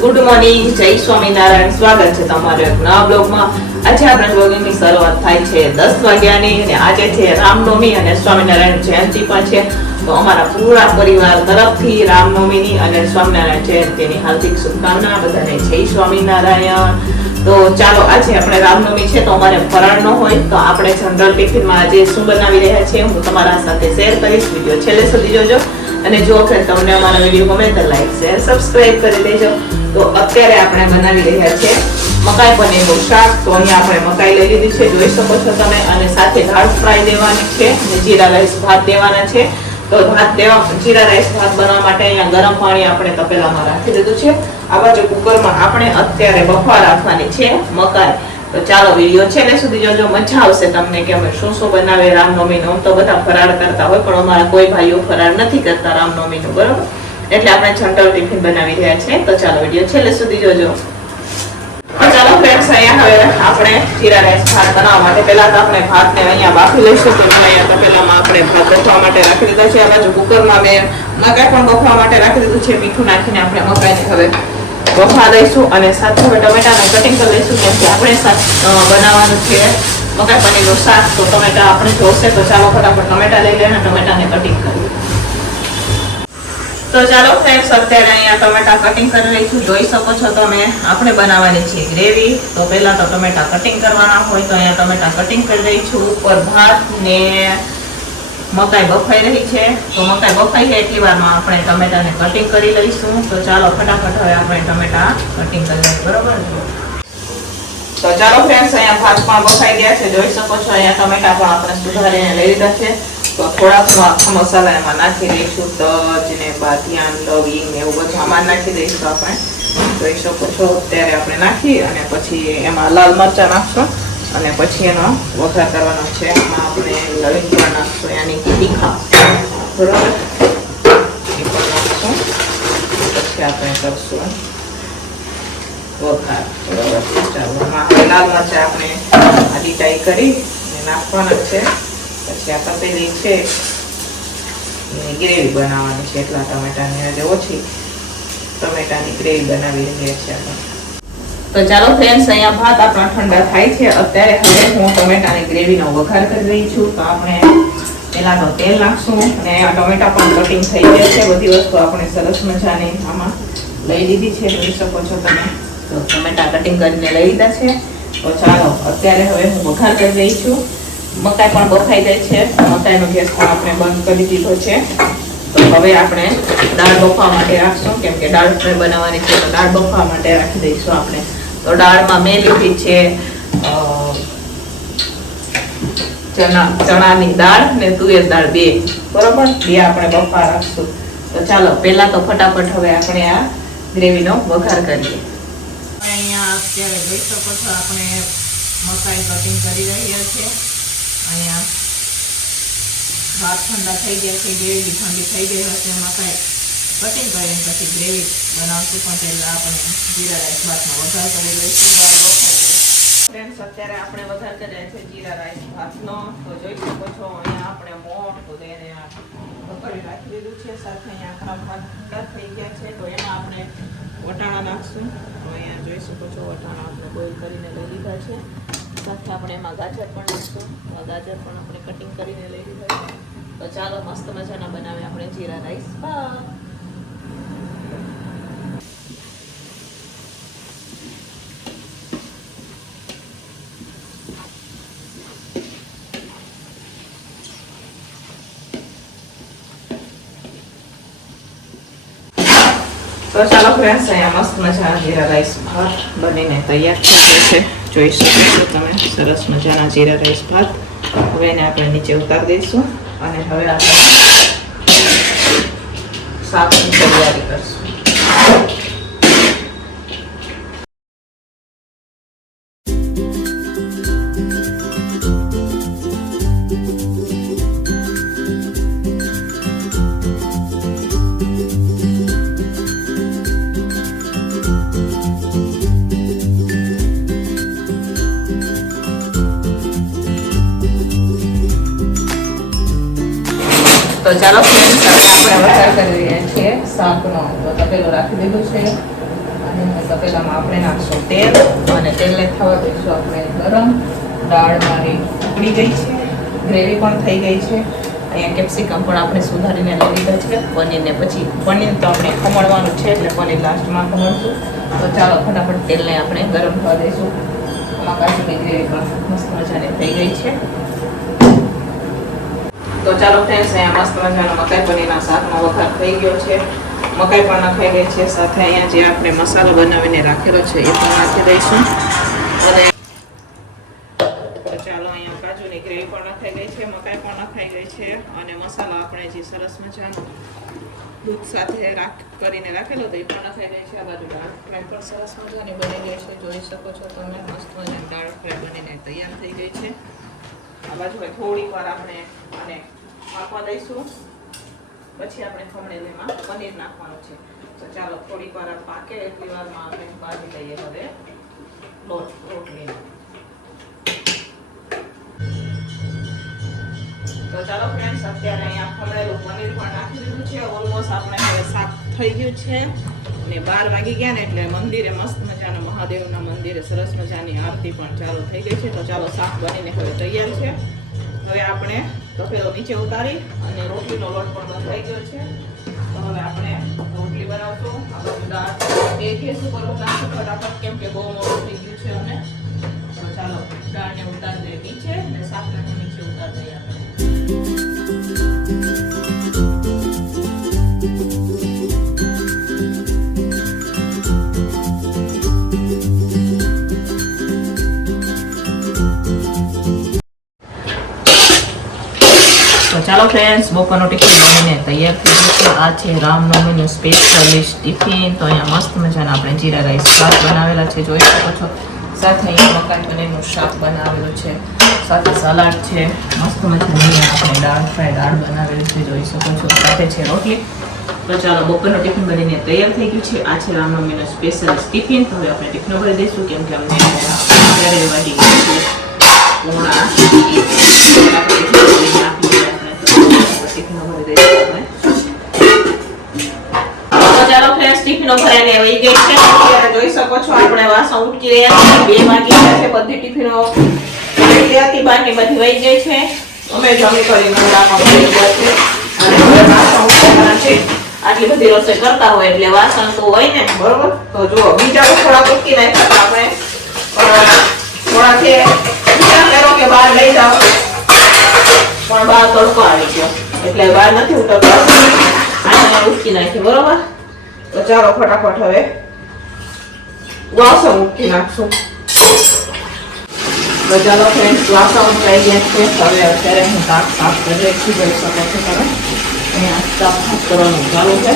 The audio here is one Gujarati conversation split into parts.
ગુડ મોર્નિંગ, જય સ્વામિનારાયણ. સ્વાગત છે તમારું એક નવા બ્લોગમાં. આજે આપણે બ્લોગિંગની શરૂઆત થાય છે 10 વાગ્યાની અને આજે છે રામનવમી અને સ્વામિનારાયણ જયંતિ પણ છે. તો અમારા પૂરા પરિવાર તરફથી રામનવમીની અને સ્વામિનારાયણ જયંતિની હાર્દિક શુભકામના. બધાને જય સ્વામિનારાયણ. તો ચાલો, આજે આપણે રામનવમી છે તો અમારે ફરાળ ન હોય તો આપણે જનરલ ટિફિનમાં આજે શું બનાવી રહ્યા છીએ હું તમારા સાથે શેર કરીશ. વિડીયો છેલ્લે સુધી જોજો અને જો કે તમને અમારા વિડીયો ગમે તો લાઈક શેર સબસ્ક્રાઇબ કરી દેજો. તો અત્યારે આપણે બનાવી રહ્યા છે મકાઈ પનીરનું શાક. તો અહીંયા આપણે મકાઈ લઈ લીધી છે, જોઈ શકો છો તમે, અને સાથે દાળ ફ્રાય દેવાની છે અને જીરા રાઈસ ભાત દેવાના છે. તો જીરા રાઈસ ભાત બનાવવા માટે અહીંયા ગરમ પાણી આપણે તપેલામાં રાખી દીધું છે. આ બાજુ કુકરમાં આપણે અત્યારે બફવા રાખવાની છે મકાઈ. તો ચાલો, વિડીયો છેલ્લે સુધી જોજો, મજા આવશે તમને કે અમે શું શું બનાવે રામનવમીનું. તો બધા ફરાળ કરતા હોય પણ અમારા કોઈ ભાઈઓ ફરાળ નથી કરતા રામનવમીનું, બરોબર? એટલે આપણે જનરલ ટિફિન બનાવી રહ્યા છે. તો ચાલો, વિડીયો છેલ્લે સુધી જોજો. ચાલો ફ્રેન્ડ્સ, અહીંયા હવે આપણે જીરા રાઈસ ભાત બનાવવા માટે પહેલા તો આપણે ભાતને અહીંયા બાફી લઈશું. તો અહીંયા તપેલામાં આપણે ભાત બફવા માટે રાખી દીધા છે. આ બાજુ કુકરમાં મેં મકાઈ પણ બફવા માટે રાખી દીધું છે. મીઠું નાખીને આપણે મકાઈને હવે બફવા દઈશું અને સાથે હવે ટમેટાને કટિંગ કરી લઈશું, કેમ કે આપણે બનાવવાનું છે મકાઈ પનીરનું શાક. તો ટમેટા આપણે જોશે, તો ચાલો ફટાફટ ટમેટા લઈ લઈએ અને ટમેટાને કટિંગ કરીએ. તો ચાલો ફ્રેન્ડ્સ, અત્યારે અહીંયા ટમેટા કટિંગ કરી લઈશું. જોઈ શકો છો તમે, આપણે બનાવવાની છે ગ્રેવી. તો પહેલા તો ટમેટા કટિંગ કરવાના હોય તો અહીંયા ટમેટા કટિંગ કરી દઈશું. ઉપર ભાત ને મકાઈ બફાઈ રહી છે. તો મકાઈ બફાઈ જાય એટલી વારમાં આપણે ટમેટાને કટિંગ કરી લઈશું. તો ચાલો ફટાફટ હવે આપણે ટમેટા કટિંગ કરી લઈએ, બરોબર? તો ચાલો ફ્રેન્ડ્સ, અહીંયા ભાત પણ બફાઈ ગયા છે. જોઈ શકો છો અહીંયા ટમેટા પણ આપણે સુધારીને લઈ લીધા છે. તો થોડાક આખા મસાલા એમાં નાખી દઈશું. તજ ને બાદિયાન, લવિંગ ને એવું બધું આમાં નાખી દઈશું. આપણે જોઈ શકો છો અત્યારે આપણે નાખી અને પછી એમાં લાલ મરચાં નાખશું અને પછી એનો વઘાર કરવાનો છે. એમાં આપણે લવિંગ પણ નાખશું, યાની કે તીખા, બરોબર? એ પણ નાખશું. પછી આપણે કરશું વઘાર, બરોબર? ચાલો, એમાં લાલ મરચાં આપણે આડી ટાઈ કરી નાખવાના છે. પછી આ તપેલી છે એની ગ્રેવી બનાવવાની છે. એટલા ટમેટાની આજે ઓછી ટમેટાની ગ્રેવી બનાવી રહ્યા છે આપણે. તો ચાલો ફ્રેન્ડ્સ, અહીંયા ભાત આપણા ઠંડા થાય છે. અત્યારે હવે હું ટમેટાની ગ્રેવીનો વઘાર કરી રહી છું. તો આપણે પહેલા તો તેલ નાખશું અને આ ટમેટા પણ કટિંગ થઈ ગયા છે. બધી વસ્તુ આપણે સરસ મજાની આમાં લઈ લીધી છે, જોઈ શકો છો તમે. તો ટમેટા કટિંગ કરીને લઈ લીધા છે. તો ચાલો, અત્યારે હવે હું વઘાર કરી રહી છું. મકાઈ પણ બફાઈ જાય છે. મકાઈનો ગેસ પણ આપણે બંધ કરી દીધો છે. તો હવે આપણે દાળ બફવા માટે રાખશું, કેમ કે દાળ ફ્રાય બનાવવાની છે. તો દાળ બફવા માટે રાખી દઈશું આપણે. તો દાળમાં મેં લીધી છે ચણાની દાળ ને તુવેર દાળ, બે, બરોબર? બે આપણે બફવા રાખશું. તો ચાલો, પહેલા તો ફટાફટ હવે આપણે આ ગ્રેવીનો વઘાર કરીએ. અહીંયા અત્યારે જોઈ શકો છો આપણે મકાઈ કટિંગ કરી રહ્યા છીએ. અહીંયા ભાત ઠંડા થઈ ગયા છે, ગ્રેવી ઠંડી થઈ ગઈ હશે. મકાઈ કટિંગ કરીને પછી ગ્રેવી બનાવશું, પણ પહેલાં આપણે જીરા રાઈસ ભાતનો વઘાર કરી લઈશું. ફ્રેન્ડ્સ, અત્યારે આપણે વઘાર કર્યા છે જીરા રાઈસ ભાતનો. તો જોઈ શકો છો અહીંયા આપણે મોટું તેને પકડી રાખી દીધું છે. સાથે અહીંયા આખા ભાત ઠંડા થઈ ગયા છે. તો એમાં આપણે વટાણા નાખશું. તો અહીંયા જોઈ શકો છો વટાણા આપણે બોઇલ કરીને લઈ લીધા છે. સાથે આપણે એમાં ગાજર પણ નાખશું. ગાજર પણ આપણે કટિંગ કરીને લઈ લીધા છે. તો ચાલો, મસ્ત મજાના બનાવે આપણે જીરા રાઈસ ભાત. તો ચાલો ફ્રેન્ડ્સ, અહીંયા મસ્ત મજાના જીરા રાઈસ ભાત બનીને તૈયાર છે. જોઈ શકો છો તમે, સરસ મજાના જીરા રાઈસ ભાત. હવે એને આપણે નીચે ઉતારી દઈશું અને હવે આપણે શાકની તૈયારી કરશું. તો ચાલો ફ્રેન્ડ્સ, આપણે વઘાર કરી રહ્યા છીએ શાકનો તપેલો રાખી દીધું છે અને તપેલામાં આપણે નાખશું તેલ અને તેલને થવા દઈશું આપણે ગરમ. દાળ મારી ઉકળી ગઈ છે, ગ્રેવી પણ થઈ ગઈ છે. અહીંયા કેપ્સિકમ પણ આપણે સુધારીને લઈ લીધા છે. પનીરને પછી પનીર તો આપણે ખમણવાનું છે એટલે પનીર લાસ્ટમાં ખમણશું. તો ચાલો ફટાફટ તેલને આપણે ગરમ થવા દઈશું. આમાં કાજુની ગ્રેવી પણ મસ્ત મજાની થઈ ગઈ છે. તો ચાલો ફ્રેન્ડ્સ, અહીંયા મસ્ત મજાનો મકાઈ પનીરના શાકનો વઘાર થઈ ગયો છે. મકાઈ પણ નખાઈ ગઈ છે. સાથે અહીંયા જે આપણે મસાલો બનાવીને રાખેલો છે એ પણ નાખી દઈશું. અને ચાલો અહીંયા કાજુની ગ્રેવી પણ નખાઈ ગઈ છે, મકાઈ પણ નખાઈ ગઈ છે અને મસાલો આપણે જે સરસ મજાનો દૂધ સાથે કરીને રાખેલો તો એ પણ નખાઈ ગઈ છે. આ બાજુ દાળ ફ્રાય પણ સરસ મજાની બની ગઈ છે. જોઈ શકો છો તમે, મસ્ત મજાની દાળ ફ્રાય બનીને તૈયાર થઈ ગઈ છે. આ બાજુ થોડીક વાર આપણે આને પાકવા દઈશું. પછી આપણે ખમણેલીમાં પનીર નાખવાનું છે. તો ચાલો થોડીક વાર પાકે એટલી વારમાં આપણે બાંધી લઈએ હવે રોટલી. તો ચાલો ફ્રેન્ડ્સ, અત્યારે અહીંયા ખમણેલું પનીર પણ નાખી દીધું છે. ઓલમોસ્ટ આપણે હવે શાક થઈ ગયું છે અને 12 વાગી ગયા ને એટલે મંદિરે મસ્ત મજાના મહાદેવના મંદિરે સરસ મજાની આરતી પણ ચાલુ થઈ ગઈ છે. તો ચાલો શાક બનીને હવે તૈયાર છે. હવે આપણે તપેલો નીચે ઉતારી અને રોટલીનો લોટ પણ બંધાઈ ગયો છે. તો હવે આપણે રોટલી બનાવશું. આ બધું દાળ બે ગેસ ઉપર નાખશું ફટાફટ, કેમ કે બહુ મોડું થઈ ગયું છે અમને. તો ચાલો દાળને ઉતારી દઈએ નીચે અને શાકને નીચે ઉતારી દઈએ આપણે. ચાલો ફ્રેન્ડ્સ, બપોરનું ટિફિન બનીને તૈયાર થઈ ગયું છે. આ છે રામનવમીનું સ્પેશિયલિસ્ટ ટિફિન. તો અહીંયા મસ્ત મજાના આપણે જીરા રાઈસ શાક બનાવેલા છે, જોઈ શકો છો. સાથે અહીંયા મકાઈ પનીરનું શાક બનાવેલું છે, સાથે સલાડ છે. મસ્ત મજાની આપણે દાળ ફ્રાય દાળ બનાવેલી છે, જોઈ શકો છો. સાથે છે રોટલી. તો ચાલો બપોરનું ટિફિન બનીને તૈયાર થઈ ગયું છે. આ છે રામનવમીનું સ્પેશિયલિસ્ટ ટિફિન. તો હવે આપણે ટિફિન ભરી દઈશું, કેમ કે અમને ત્યારે વાગી ગયું છે પૂર્ણા. ચાલો ફ્રેન્ડ્સ, ટિફિનો ભરાઈને વહી ગઈ છે. અત્યારે જોઈ શકો છો આપણે વાસણ ઉટકી રહ્યા છે. 2 વાગી ગયા છે. બધી ટિફિનો હતી બાકી બધી વહી ગઈ છે. અમે જમી કરીને મોડામાં વહી ગયા છે અને હવે વાસણ ઉટકવાના છે. આટલી બધી રસોઈ કરતા હોય એટલે વાસણ તો હોય ને, બરોબર. તો જુઓ, બીજા થોડા ઉટકી નાખ્યા આપણે થોડાથી વિચાર કર્યો કે બહાર લઈ જાઓ, પણ બહાર તડકો આવી ગયો એટલે બહાર નથી ઉતરતા. આ ઉટકી નાખી, બરોબર. તો ચાલો ફટાફટ હવે વાસણ ઉટકી નાખશું. તો ચાલો ફ્રેન્ડ્સ, વાસણ ઉટકાઈ ગયા છે. હવે અત્યારે હું શાક સાફ કરી રહી છું, જોઈ શકો છો તમે. અહીંયા શાક સાફ કરવાનું ચાલુ છે.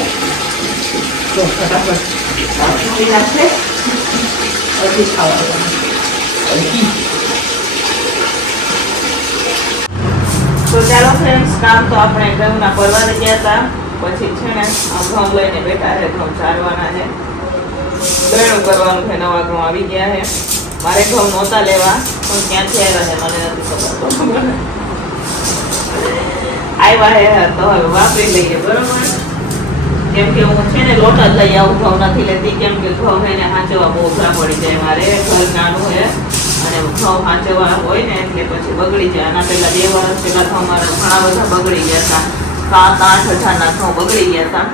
તો ફટાફટ શાક ઉટકી નાખશે પછી ખાવાનું. તો ચાલો ફ્રેન્ડ્સ, કામ તો આપણે ઘઉંના પરવાને ગયા હતા. પછી છે ને આ ઘઉં લઈને બેઠા છે, ઘઉં ચારવાના છે, દળનું કરવાનું છે. નવા ઘઉં આવી ગયા છે. મારે ઘઉં નહોતા લેવા પણ ક્યાંથી આવ્યા છે મને નથી ખબર. આવ્યા છે તો હવે વાપરી લઈએ, બરોબર. કેમ કે હું છે ને લોટ જ લઈ આવું, ઘઉં નથી લેતી. કેમ કે ઘઉં એને હાંચવા બહુ અઘરા પડી જાય. મારે ઘર નાનું છે અને ઘઉં હાંચવા હોય ને એટલે પછી બગડી જાય. આના પહેલા 2 વર્ષ પહેલા તો અમારા ઘણા બધા બગડી ગયા હતા. 7-8 હજારના ઘઉં બગડી ગયા હતા.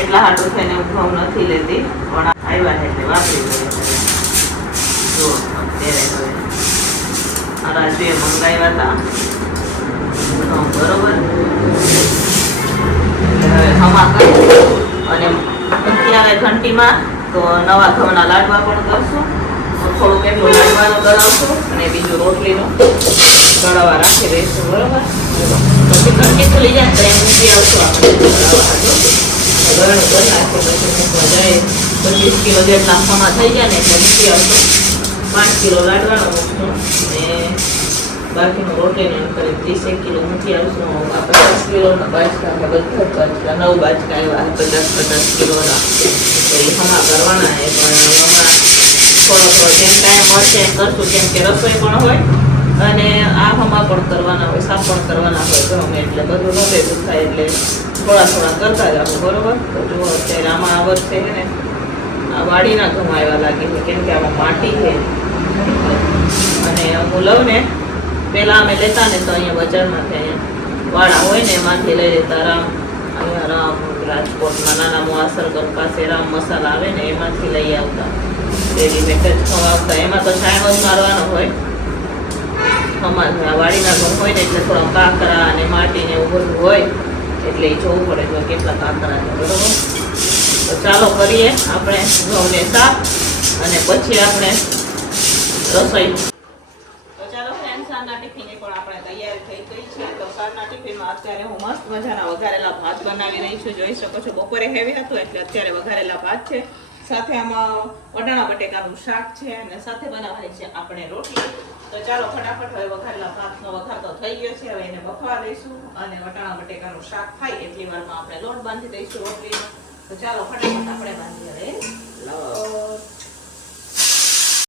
એટલા હાટું થઈને હું ઘઉં નથી લેતી, પણ આવ્યા છે એટલે વાપરી લઈએ. જો અત્યારે આ રાજુએ મંગાવ્યા હતા ઘઉં, બરોબર. હવે હમા કરી અને અત્યારે ઘંટીમાં તો નવા ઘઉંના લાડવા પણ કરશું. થોડુંક એટલું લાડવાનું દળાવશું અને બીજું રોટલીનું દળાવા રાખી દઈશું, બરોબર. પછી ઘંટી ખુલી જાય તો એમ મૂકી આવશું આપણે દળાવા. ગળણું કરી નાખીએ પછી મૂકવા જાય. 25 કિલો જેટલા ખમા થઈ જાય ને એટલે મૂકી આવશું. 5 કિલો લાડવાનું મૂકશું અને બાકીનું રોટલીનું એમ કરી 30 કિલો મૂકી આવશું. આ 50 કિલોના બાજકા બધા બાજકા 9 બાજકા આવ્યા 50 કિલોના. તો એ હમા કરવાના છે, પણ હમણાં થોડોક જેમ ટાઈમ મળશે એમ કરશું. કેમ કે રસોઈ પણ હોય અને આ હમા પણ કરવાના હોય, સાફ પણ કરવાના હોય ગમે એટલે બધું ન ભેગું થાય એટલે થોડા થોડા કરતા જ આપણે, બરોબર. તો જુઓ અત્યારે આમાં આ વર્ષે છે ને આ વાડીના ઘઉં આવ્યા લાગે છે, કેમ કે આમાં માટી છે. અને હું લઉં ને પહેલાં અમે લેતા ને તો અહીંયા બજારમાંથી અહીંયા વાળા હોય ને એમાંથી લઈ લેતા. અહીંયા રામ રાજકોટમાં નાના મોઆસરગર પાસે રામ મસાલા આવે ને એમાંથી લઈ આવતા, રેડીમેડ જ ખવાવતા. એમાં તો છાંયો જ મારવાનો હોય. અમારા વાડીના ઘઉં હોય ને એટલે થોડા કાંકરા અને માટી ને એવું બધું હોય એટલે એ જોવું પડે જો કેટલા કાંકરા છે, બરોબર. તો ચાલો કરીએ આપણે ઘઉંને સાફ અને પછી આપણે રસોઈ. તો ચાલો ફ્રેન્ડ, સાંજના ટિફિનની પણ આપણે તૈયારી થઈ ગઈ છે. તો સાંજના ટિફિનમાં અત્યારે હું મસ્ત મજાના વઘારેલા ભાત બનાવી રહી છું. જોઈ શકો છો બપોરે હેવી હતું એટલે અત્યારે વઘારેલા ભાત છે, સાથે આમાં વટાણા બટેકાનું શાક છે અને સાથે બનાવવાની છે આપણે રોટલી. તો ચાલો ફટાફટ હવે વઘારેલા ભાતનો વઘાર તો થઈ ગયો છે, હવે એને બફવા દઈશું અને વટાણા બટેકાનું શાક થાય એટલી વારમાં આપણે લોટ બાંધી દઈશું રોટલીનો. તો ચાલો ફટાફટ આપણે બાંધી હવે